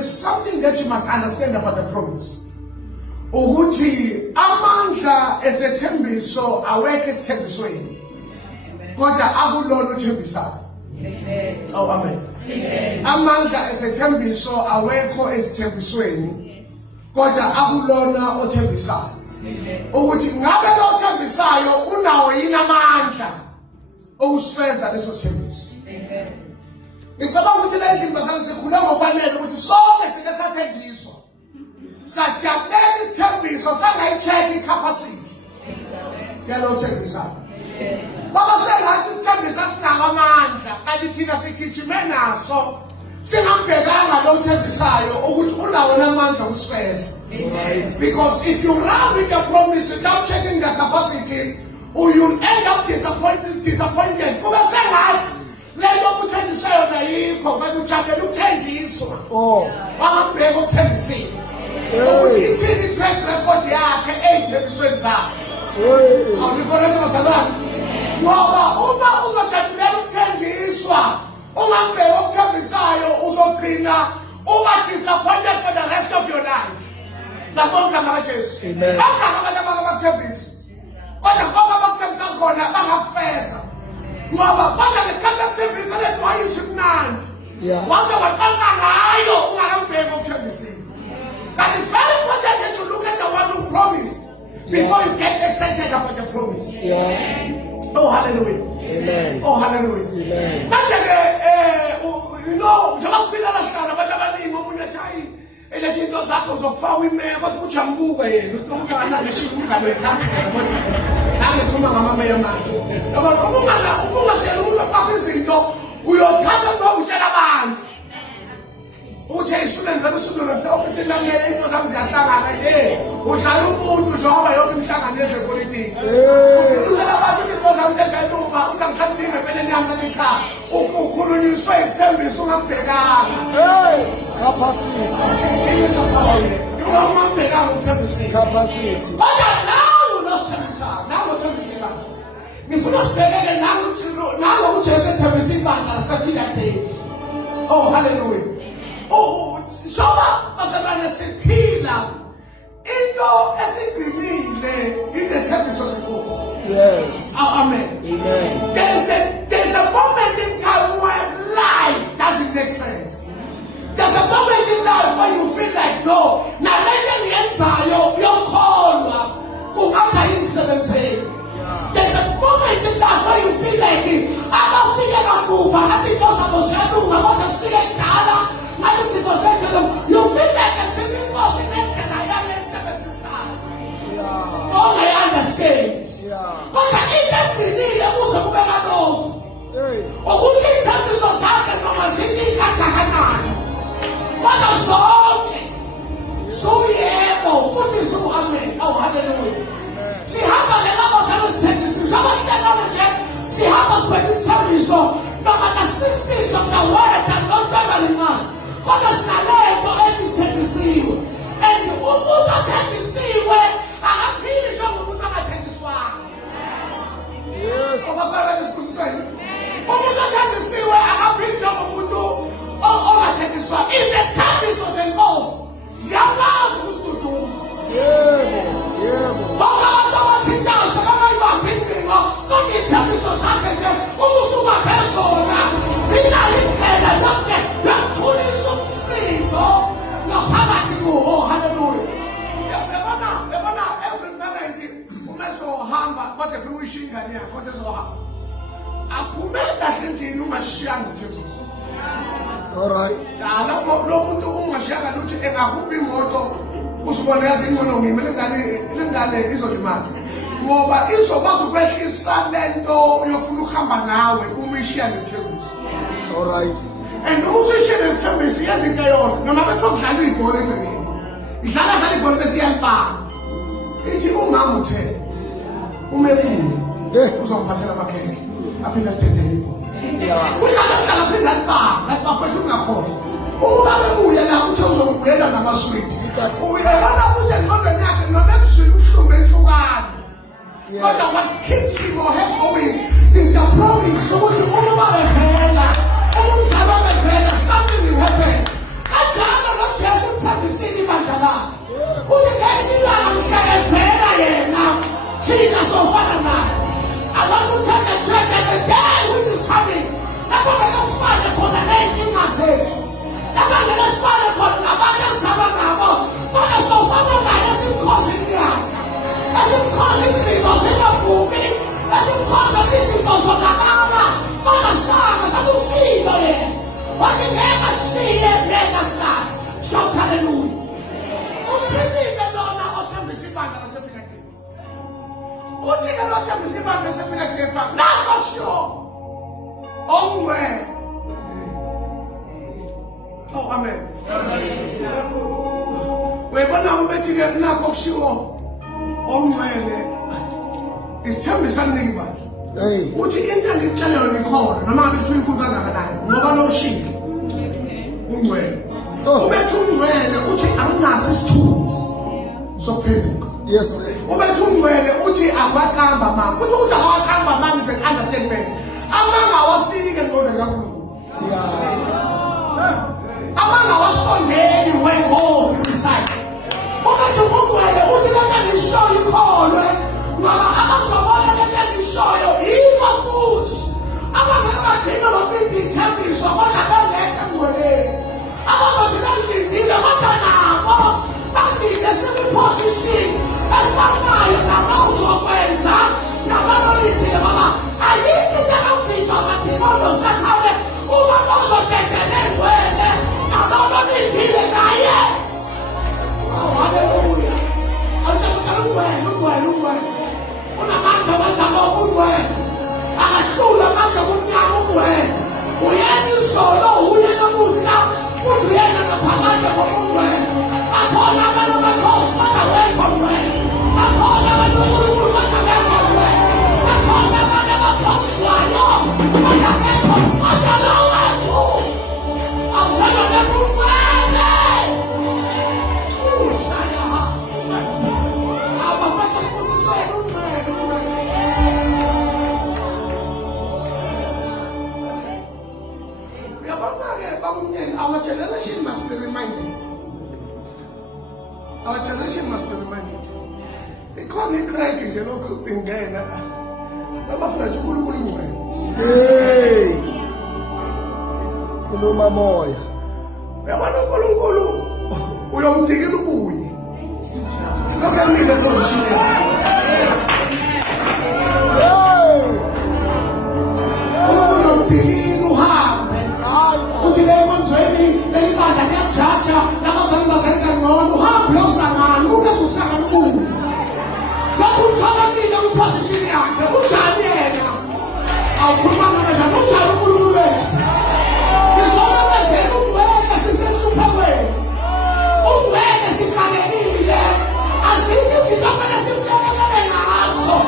there's something that you must understand about the promise. Ukuthi amandla esethembiso awekho esithembisweni. Kodwa akulona uthembisayo. Amen. Oh, amen. Amen. Amandla esethembiso awekho esithembisweni. Kodwa akulona othembisayo. Ukuthi ngabe lo othembisayo unawo yini amandla okusifeza leso sithembiso. Amen. Ngicabanga ukuthi le ndima sasikhuluma ngokwanele ukuthi sonke sike sathenjiswa. Sajabulela isithembiso sangayi-check i-capacity. Yalo thembisayo. Baba sengathi isithembiso sinako amandla kanti thina sigijime naso singambhekanga lo thembisayo ukuthi unawo namandla okusifeza. Because if you run with the promise without checking the capacity, you'll end up disappointed. Kube sengathi lento okuthenjisayo nayikho kanti ujabulela ukuthenjiswa. Wangambheka okuthembisile. Ukuthi ithini track record yakhe ey'thembisweni zakhe. Awulikhona masalwana. Ngoba uma uzojabulela ukuthenjiswa ungambheki okuthembisayo uzogcina uba disappointed for the rest of your life. Ngabonga amagama kaJesu. Abantu abakuthembisa. Kodwa konke abakuthembisa khona bangakufeza. Ngoba kodwa ngesikhathi bekuthembisa lethu wayisho imnandi. Waze waqala ngayo ungakambheki okuthembisile. But it's very important that you look at the one who promised before you get excited about the promise. Oh, hallelujah. Amen. Oh, hallelujah. Amen. You know, njengoba siphila lahlala abantu abaningi omunye athi elethi into zakho zokufaka imeko kodwa ujambuka yena umuntu anangeshiya umngane wekhansela kodwa nangekhuluma ngamameya manje. Ubungasela umuntu apha izinto uyothatha noma utshela abantu. Uthi isibembe besudula se-office lami into zami ziyahlangana udlala umuntu njengoba yonke imihlangano yezepolitiki. Udlala abantu into zami seziyalunga uthi angihlangile empeleni yami ekhaya ukhulunyiswe isithembiso ungambhekanga. Capacity. Ungambhekanga ukuthembisile. Capacity. Kodwa nawe unosithembisayo, nawe uthembisekayo. Ngifuna sibhekeke nango uJesu ethembisa ibandla lasePhiladelfiya. Oh, hallelujah. Njengoba basebenza siphila into esigcinile izethembiso zenkosi. Yes. Amen. Amen. There's a moment in time where life doesn't make sense. There's a moment in life where you feel like no. Now later the enzayo yokholwa kungathi ayimsebenzeni. There's a moment in life where you feel like abafike kamuva athi into zabo ziyalunga kodwa sifike kudala. You feel like a single person and I understand. Oh, I understand. But the industry need a Musa Kubano. Or who takes up the society from a city at Kahanan? What a song! So, yeah, what is so amazing? Oh, hallelujah. See how much the love of us how much the knowledge, see how much by this time is so, no matter 16 of the word and not traveling us. God has nalento ezithembisiwe and umuntu athembisiwe akaphili njengomuntu angathenjiswanga. Yes. Obabala diskusweni. Umuntu athembisiwe akaphili njengomuntu ongathenjiswanga. Izethembiso zenkosi ziyakwazi ukusiduduza. Yebo. Bonke abantu abathintayo sebangayibambi incingo kodwa iy'thembiso zakhe nje umusuka phezona zinayo indlela yonke yokuthulisa umsindo ngaphakathi kuwo. Oh, hallelujah. Yabona every parent uma ezohamba kodwa efuna uyishiya ingane yakhe kodwa ezohamba aphumele kahle endlini ungashiyanga isithembiso. Alright. Lo muntu ungashiyanga lutho engahupha imoto usubona yazi ingcono ngimi lengane izolimala ngoba izokwazi ukwehlisa lento yofuna ukuhamba nawe uma ishiya nesithembiso. Alright. And also ishiya nesithembiso yazinto yona noma bethodlala ibhola egcekeni idlala ibhola bese iyalibala ithi umama uthe umebuye uzongiphathela amakhekhe aphinda kudedele ibhola. Udlala aphinda libala bafethu ungakhohlwa uma bebuye la uthe uzongibuyela namaswiti uyabona ukuthi engqondweni yakhe noma ebusweni uhlungu enhlukane. But what keeps him or her going is the promise ukuthi uma bevela something will happen. Kanjalo ibandla lakhe. Uthi ngelinye ilanga mhla evela yena thina sofana naye. I want to tell the church there's a day which is coming. Lapho ngeke sifane khona ney'nkinga zethu. Lapho ngeke sifane khona nabantu esihamba nabo. Kodwa sofana naye esimkhonzini yakhe. Esimkhonza isimo singavumi. Esimkhonza izinto zonakala. Kodwa sihamba sakushiyo yena. Wathi ngeke ashiye ngeke asilahle. Shout hallelujah. Uthini-ke lona othembisa ibandla lasePhiladelphia? Uthini lo othembisa ibandla lasePhiladelphia? Nakho kushiwo ongcwele. Oh, amen. Uyabona ubethi-ke nakho kushiwo ongcwele isithembisa kunika ibandla. Uthi into engikutshela yona ikhona noma ngabe kuthiwa inkulu kangakanani ngoba noshilo ungcwele. Ubethi ungcwele uthi anginaso isithunzi sokuphenduka. Yes, sir. Ubethi ungcwele uthi akwaqamba mama. Kuthi uthi awaqamba mama is an understatement. Amanga awafike engqondweni kaNkulunkulu. Amanga awasondeli wengqondo inside. Ubethi ungcwele uthi lento engishoyo ikholwe ngoba abazobona lento engishoyo yibo futhi. Abangeke bagcine ngokuphinda ithembiswa kodwa bengekho engcweleni. Abazothi bengilindile kodwa nabo bangike semi-position efanayo nabazokwenza nabalolindile ngoba ayikho into engavimba amadimoni osathane uma bazobhekele engcwele nabalolindile naye. Oh, haleluya. Ungcwele. Unamandla wenza lokho ungcwele. Akahlula amandla kumnyama ungcwele. Uyena izolo, uyena musa, futhi uyena ngaphakathi komungcwele. Akhona abantu bakhosi kodwa wekho ungcwele. Akhona abantu uNkulunkulu kodwa wekho ungcwele. Akhona abantu abakhonzwayo kodwa wekho kodwa lo wethu. Awuthanda lento ungcwele. Ushaya ha. Abafana sibusisweni ungcwele. Our generation must be reminded. Our generation must be reminded. Ikhona ikreke nje lokhu ingena. Abafuna nje uNkulunkulu ungcwele. Hey. Khuluma moya. Uyabona uNkulunkulu uyomdikela ubuye. Lokho amile position yakhe. uNkulunkulu umdikela uhambe. Uthi le monzweni le ibandla liyajaja nabazali basenza ngcono uhambe losangana ube kusangana ubuye. Lokhu uthakamile kwiposition yakhe unjani yena? Awukhuluma nabazali unjani uNkulunkulu wethu? Ngisona bezela ungcwele sisenhluphekweni. Ungcwele siqalekile. Azikho izinto kumele simlekelele ngazo.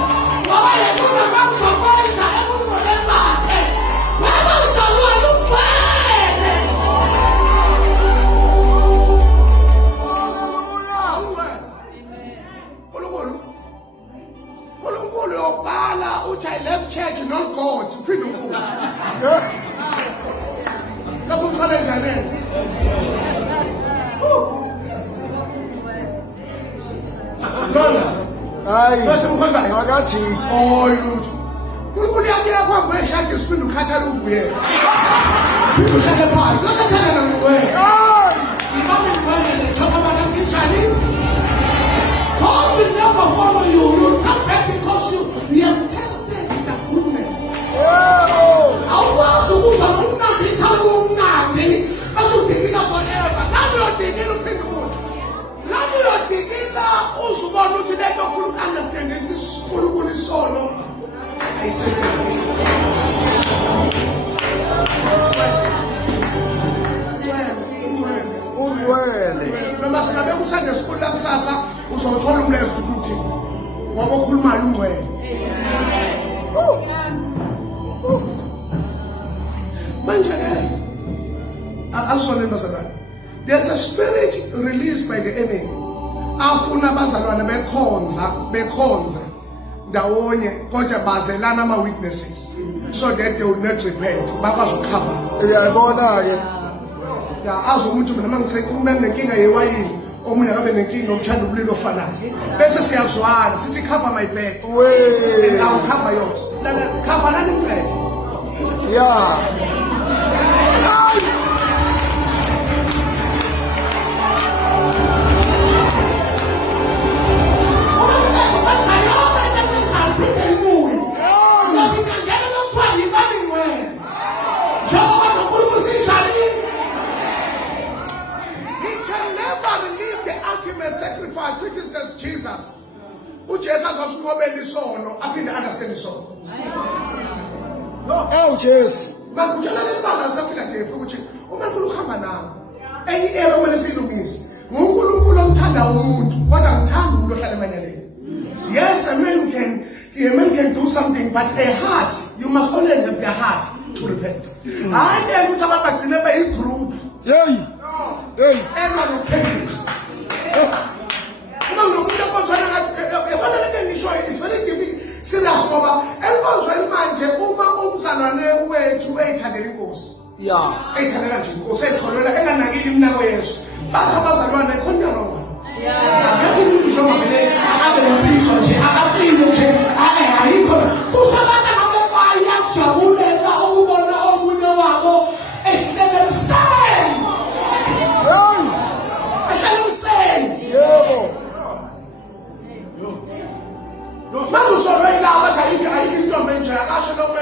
Ngoba yena unamandla okwenza ebungcweleni bakhe. Wena usalwane ungcwele. uNkulunkulu yobhala uthi I left church not God. Uphinde ukhulu. Lapho uthwala njani? Lona. Hayi. Bese mkhozayo. Akathi. Oy lutho. uNkulunkulu yakuyela kwakho eshade siphinda ukhathala ubuyela. Phinde uhlale phansi. Lokhathala ngwena. Ikambe ngwena talk about them kinjani? God will never follow you. You'll come back because you have tested the goodness. Awukwazi ukuzwa umnandi ithanda umnandi asudikila forever. Nami uyodikila uphenduka. Nami uyodikila uzubona ukuthi lento ofuna uku-understand isikhulukhulu isono ayisebenzi. Ungcwele. Noma singabe kusande sikhulu lakusasa uzothola umlezo futhi ngoba ukhulumayo ungcwele. Manje asone bazalwane. There's a spirit released by the enemy. Afuna abazalwane bekhonza ndawonye kodwa bazelana ama weaknesses so that they will not repent. Bakwazi ukukhava. Uyabona ke. Ya azo umuntu mina mangisenenkinga yewayini omunye akabe nenkinga okuthanda ubulili ofanayo bese siyazwana sithi cover my back and I'll cover yours. Cover nani mncede? Yeah. Sacrifice, which is Jesus. Jesus was probably isono aphinde understand isono. Oh Jesus. Bakujala lebanga safika nje ukuthi uma ufuna ukuhamba nawe enye ero kumele silungise. nguNkulunkulu omthanda umuntu kodwa ngithanda umuntu ohlala emanyeleni. Yes, a man can do something, but a heart, you must always have a heart to repent. Hayi ke ukuthi abantu bagcine beyi-group. Hey. Hey. Repent. It's very giving serious ngoba enkonzweni manje uma umzalwane wethu eyithandela inkosi. Yeah. Eyithandela nje inkosi ekholelwa enganakile iminako yesu. Bakho abazalwane khona lokho. Yeah. Akekho umuntu njengoba vele akenziswa nje akapile nje ayikho. Kusabantu abayajabulela ukubona omunye wabo ehlele emseni. Yebo. Manje usorela abathi ayikho intombi nje akasho noma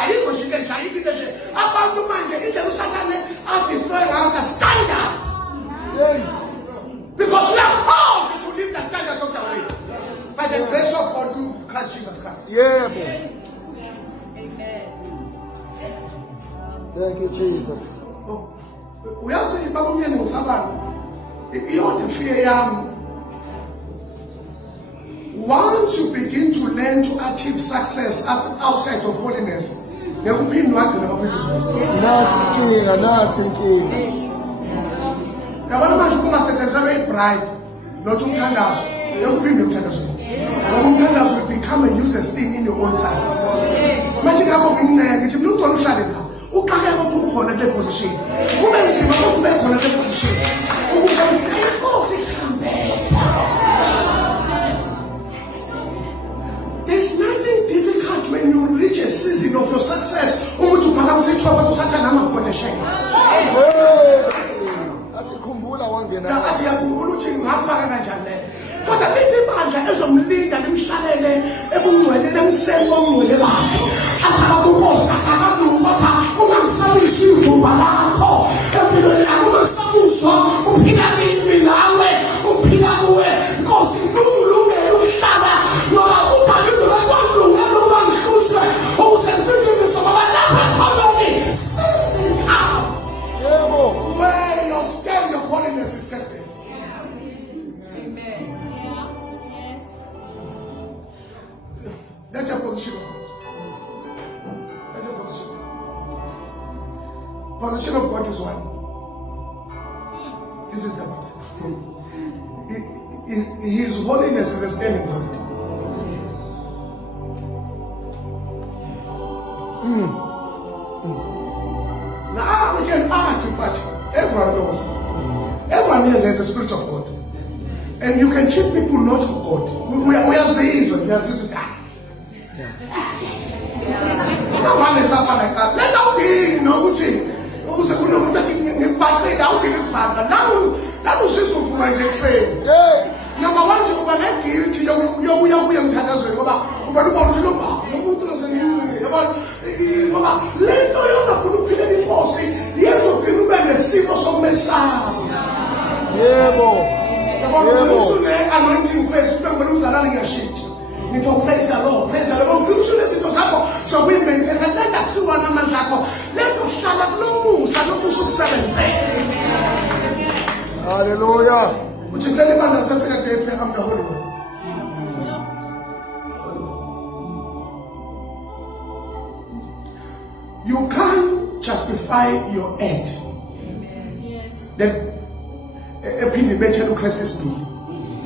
ayikho nje into nje ayikho into nje abantu manje indlela usathane destroy our standard. Because we are called to live the standard of the way by the grace of God through Christ Jesus Christ. Yebo. Amen. Thank you Jesus. Uyazi baba umyeni ngisabana iyona fear yami. Once you begin to learn to achieve success outside of holiness, nekuphindwa wagcina principles. Nathi inkinga. Yabona manje kungasetshenziswa ibribe not umthandazo, nekuphindwa umthandazo. Ngoba umthandazo will become a useless thing in your own sight. Manje ngakho ngincane ngithi umuntu ugcona uhlale la. Uxakeka ukuthi ukhona kule position. Kube nzima ukuthi ube khona kule position. Ukuze inkosi ihambe. There's nothing difficult when you reach a season of your success. Umuntu uphakamise ihloko usathana amagodeshela. Athi khumbula wangena. Athi yakhumbula ukuthi ngafaka kanjani le. Kodwa lithi ibandla ezomlinda limhlalele ebungcweleni emseni bomngcwele bakhe. Athi abakunkosi akadungopha ungamsabisi ivumba lakho. Empilweni yakho ungamsabuswa uphila kimi nawe uphila kuwe. Nkosi ngilungele ukuhlala ngoba ubhalile kwakulungela ukuba ngihlushwe ukusenzile soba lapha khononi sisikhaba. Yebo. Where your stand of holiness is tested. Amen. Yes. That's your position of God. That's your position. Position of God is one. This is the one. His holiness is a standing point. Now we can argue, but everyone knows. Everyone knows there's a spirit of God. And you can cheat people not of God. We are saying when we are saying that. No one is suffer like that. Let out the no thing. Who say no that in bad out in bad. Now sisi ufuna say. Number one you go like guilty you mthandazo ngoba uvela ubona ukuthi lo umuntu losenini yabona ngoba lento yona ufuna ukuphila inkosi yenza ugcina ube nesimo sokumesaba. Yebo. Yabona usune anointing face kube ngibona umzalwane ngiyashintsha. Nithi praise the Lord, praise the Lord. Usune izinto zakho sokuyimaintain kanti akusiwana amandla akho. Lento hlala kulomusa lomusa ukusebenzela. Hallelujah. Uthi kuleli bandla sefika ngefe I'm the Holy One. You can't justify your end. Yes. That ephinde betshela uKristu isibili.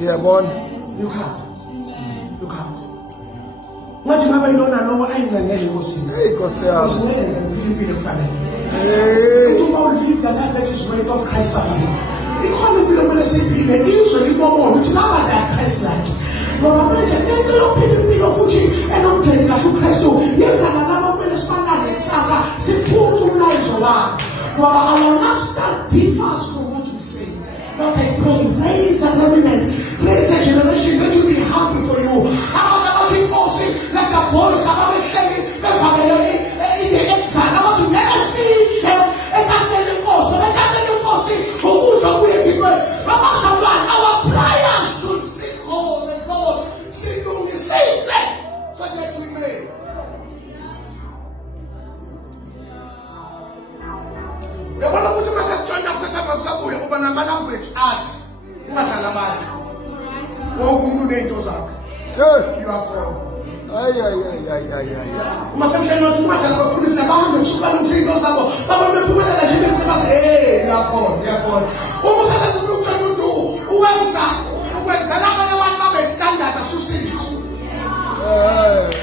Yabona. You can't. You can't. Ngathi ngabe lona lowo ayingcengele inkosini. Hey Nkosi yami. Usiwenze impilo kufanele. Hey. Uthi uma ulive the life that is worth of Christ suffering. Ikhona impilo kumele siyiphile izwe libomona ukuthi laba Christ like ngoba manje lento yokuphila impilo futhi enomphezi kahle uKristu yenza nalabo kumele sifanane kusasa siphume umlayezo wakhe ngoba our lifestyle differs from what we say. Lord, I pray, raise a remnant, raise a generation that will be happy for you. I'm not boasting like the boys, I'm not shaking the family in the exile. I want to never see them and not tell the ghost, and not tell the ghost who are waiting. Our prayers should sing, Lord, and Lord, sing to me, sing, so that we may. The one of us has joined up somewhere over a language arts. What are about? Oh, you are gone. Must have not too much about food. The man of Super and Singles. But when the woman that you must say, you are gone, you are gone. Almost as a look at you do. Who went another one of a standard as you see.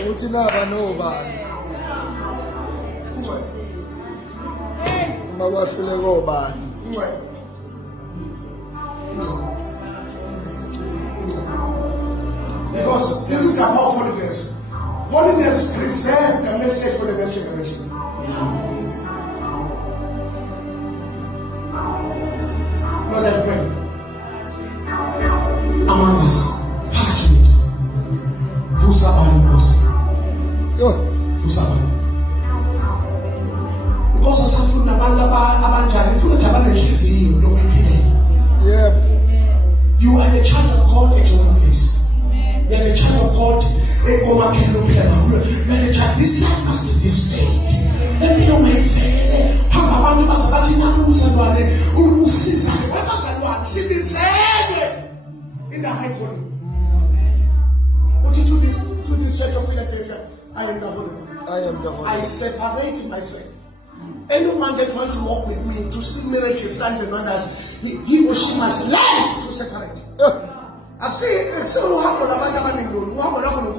What's enough? No, man. Because this is the power of holiness. Holiness preserves the message for the next generation. Lord, I pray among us, passionate, you are the child of God at your own place. You are the child of God. You are the child. This life must be displayed. Let me know my friend. In the high calling. What you do this to this church of Philadelphia? I am the Holy One. I am the Holy One. I separate myself. Anyone that wants to walk with me to see miracles, signs and wonders, he or she must learn to separate. I say, who humble about the who humble about the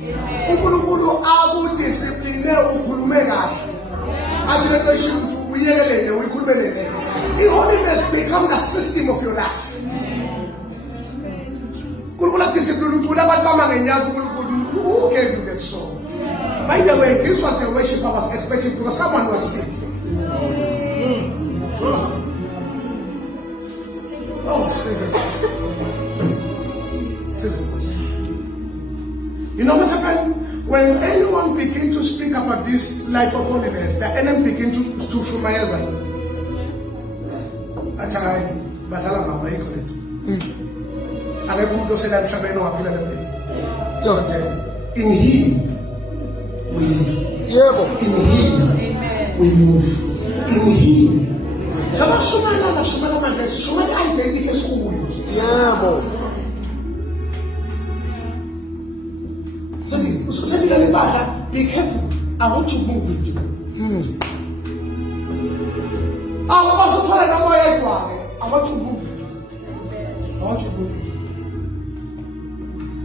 Ukulu abu discipline ukulumega. The holiness become the system of your life. Who gave you that soul? By the way, this was the worship I was expecting because someone was sick. Oh, you know what happened? When anyone begins to speak about this life of holiness, the enemy begins to shumayaza. In Him we live. In Him we move. In Him. Be careful. I want to move with you. I want to move with you. I want to move with you.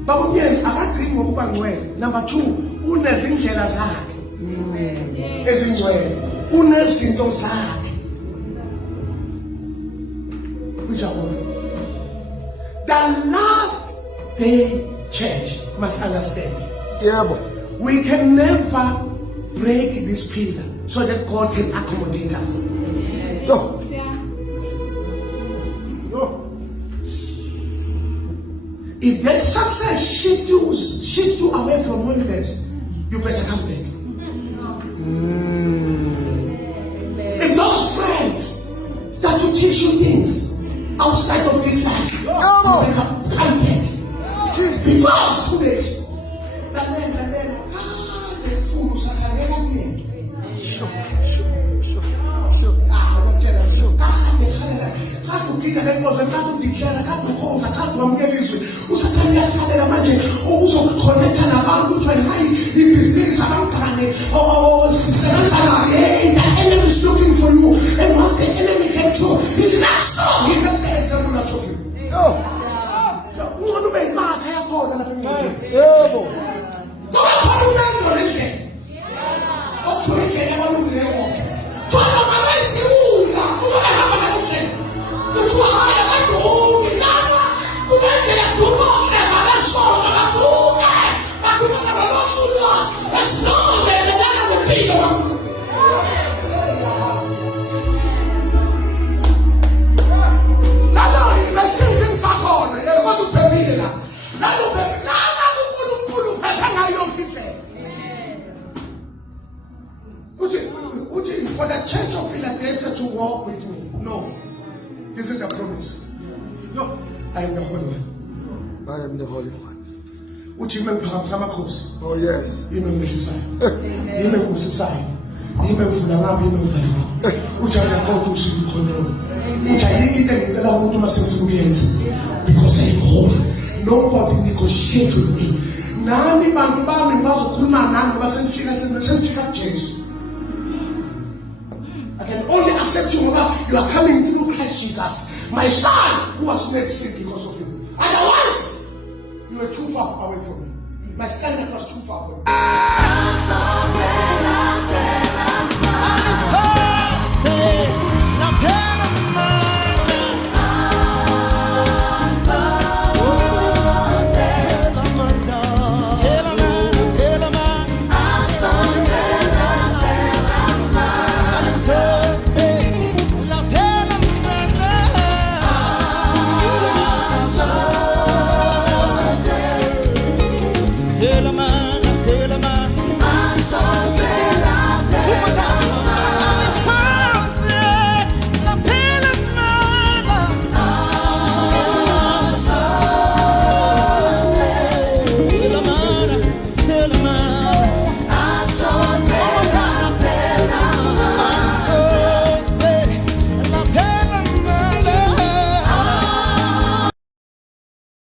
But again, I can't think of one. Number two, unezindlela zakhe. Ezingcwele. Unezinto zakhe. Which are all. The last day church must understand. We can never break this pillar so that God can accommodate us. No. If that success shift you away from holiness, you better come back. If those friends start to teach you things outside of this life, you better come back. Before it's too late. The enemy is looking for you, and once the enemy gets you, he knocks off. He makes the example out of you. Oh, I promise. I am the Holy One. I am the Holy One. Uthi ngiphakamisa amakhosi. Oh, yes. Yimi ngimehlisayo. Yimi ngikusisayo. Yimi ngivula ngapha, yimi ngivala ngapha. Uthi ayakodwa usizo ukhonona. Uthi ayikho into engicela umuntu uma sefuna ukuyenza. Because I am holy. Nobody negotiate with me. Nani bantu bami bazokhuluma nani ngoba senifika kuJesu. I can only accept you ngoba you are coming through Christ Jesus. My son who was made sick because of you. Otherwise, you were too far away from me. My standard was too far from me.